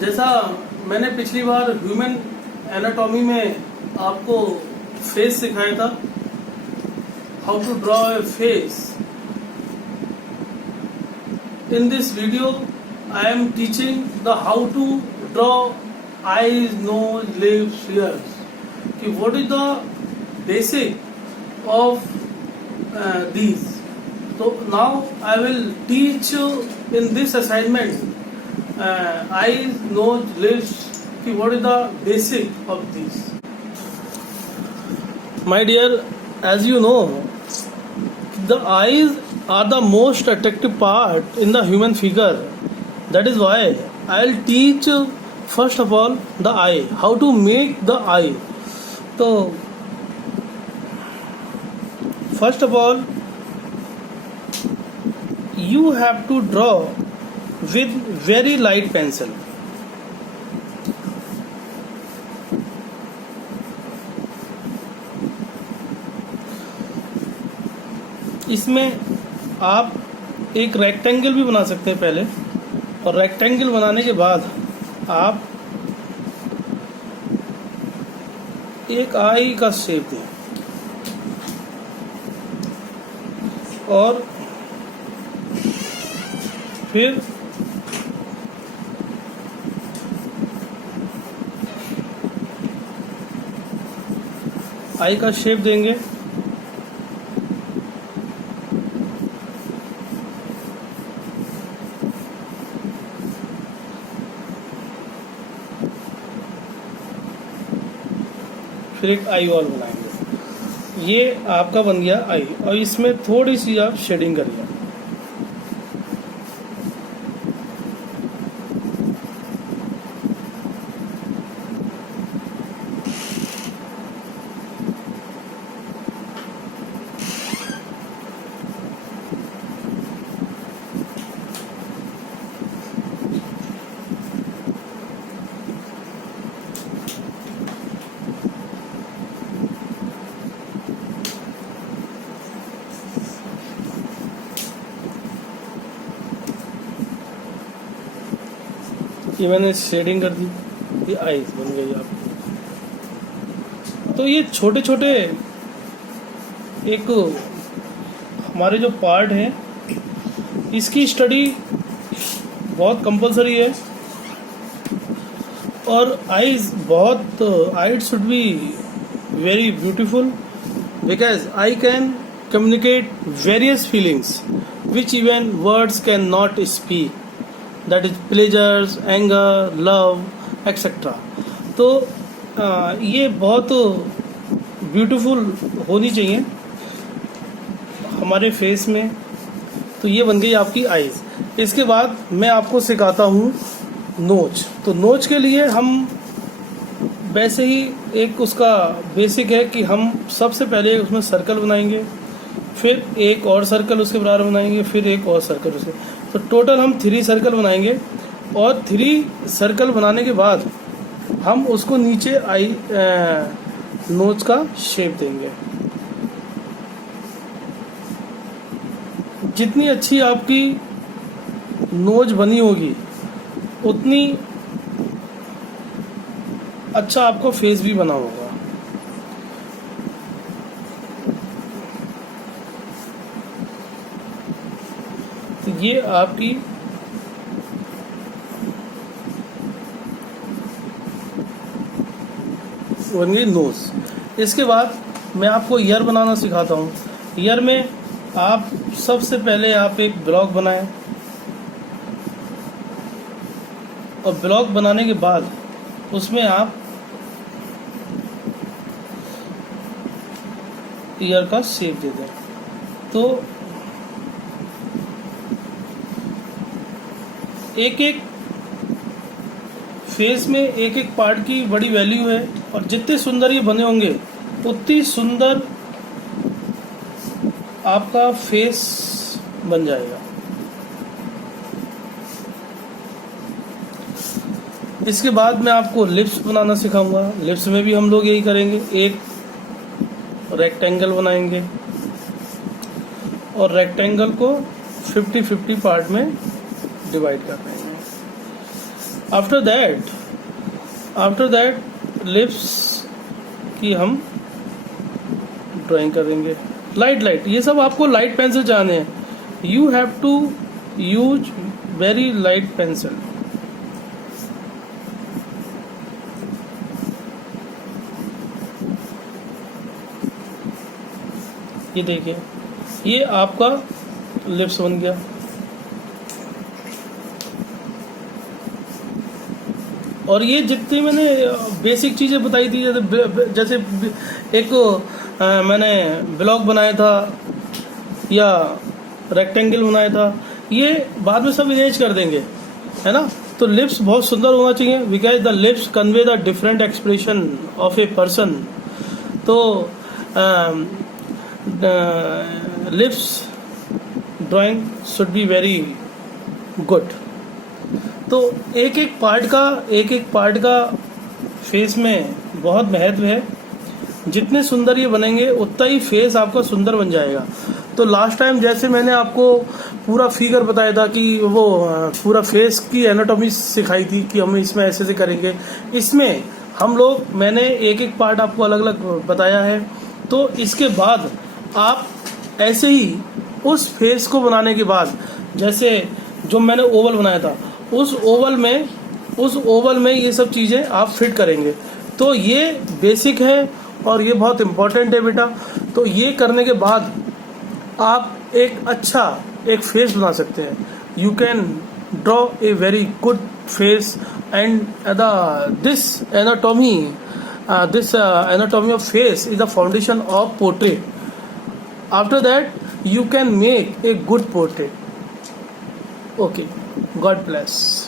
जैसा मैंने पिछली बार ह्यूमन एनाटॉमी में आपको फेस सिखाया था, how to draw a face. In this video I am teaching the how to draw eyes, nose, lips, ears, कि what is the basic of these. So now I will teach you in this assignment eyes, nose, lips, what is the basic of these. My dear, as you know, the eyes are the most attractive part in the human figure. That is why I will teach first of all the eye, how to make the eye. So first of all, you have to draw with very light pencil. इसमें आप एक rectangle भी बना सकते हैं पहले, और rectangle बनाने के बाद आप एक आई का शेप दें, और फिर आई का शेप देंगे। फिर एक आई वॉल बनाएंगे। ये आपका बन गया आई, और इसमें थोड़ी सी आप शेडिंग करिए। ये मैंने शेडिंग कर दी, ये आईज बन गई आपकी। तो ये छोटे छोटे एक हमारे जो पार्ट हैं, इसकी स्टडी बहुत कंपलसरी है। और आईज बहुत, I should be very beautiful, because I can communicate various feelings which even words can not speak, that is pleasures, anger, love, etc. तो ये बहुत ब्यूटीफुल होनी चाहिए हमारे फेस में। तो ये बन गई आपकी आईज। इसके बाद मैं आपको सिखाता हूँ नोज। तो नोज के लिए हम वैसे ही एक उसका बेसिक है कि हम सबसे पहले उसमें सर्कल बनाएंगे, फिर एक और सर्कल उसके बराबर बनाएंगे, फिर एक और सर्कल उसके। तो टोटल हम 3 सर्कल बनाएंगे, और 3 सर्कल बनाने के बाद हम उसको नीचे आई नोज का शेप देंगे। जितनी अच्छी आपकी नोज बनी होगी, उतनी अच्छा आपको फेस भी बना होगा। ये आपकी बन गई नोज। इसके बाद मैं आपको ईयर बनाना सिखाता हूँ। ईयर में आप सबसे पहले आप एक ब्लॉक बनाएं, और ब्लॉक बनाने के बाद उसमें आप ईयर का शेप दे दें। तो एक एक फेस में एक एक पार्ट की बड़ी वैल्यू है, और जितने सुंदर ये बने होंगे उतनी सुंदर आपका फेस बन जाएगा। इसके बाद मैं आपको लिप्स बनाना सिखाऊंगा। लिप्स में भी हम लोग यही करेंगे, एक रेक्टेंगल बनाएंगे, और रेक्टेंगल को 50-50 पार्ट में डिवाइड कर देंगे। आफ्टर दैट लिप्स की हम ड्राइंग करेंगे। लाइट, ये सब आपको लाइट पेंसिल चाहने हैं, you have to use very light pencil. ये देखिए, ये आपका लिप्स बन गया। और ये जितनी मैंने बेसिक चीज़ें बताई थी, जैसे एक मैंने ब्लॉक बनाया था या रेक्टेंगल बनाया था, ये बाद में सब इरेज कर देंगे, है ना। तो लिप्स बहुत सुंदर होना चाहिए, because the lips convey the different expression of a person. तो lips drawing should be very good. तो एक एक पार्ट का फेस में बहुत महत्व है। जितने सुंदर ये बनेंगे उतना ही फेस आपका सुंदर बन जाएगा। तो लास्ट टाइम जैसे मैंने आपको पूरा फिगर बताया था कि वो पूरा फेस की एनाटॉमी सिखाई थी कि हम इसमें ऐसे से करेंगे, इसमें हम लोग मैंने एक एक पार्ट आपको अलग अलग बताया है। तो इसके बाद आप ऐसे ही उस फेस को बनाने के बाद, जैसे जो मैंने ओवल बनाया था, उस ओवल में ये सब चीज़ें आप फिट करेंगे। तो ये बेसिक है और ये बहुत इम्पोर्टेंट है बेटा। तो ये करने के बाद आप एक फेस बना सकते हैं। You can draw a very good face and this anatomy of face is the foundation of portrait. After that you can make a good portrait. Okay, God bless.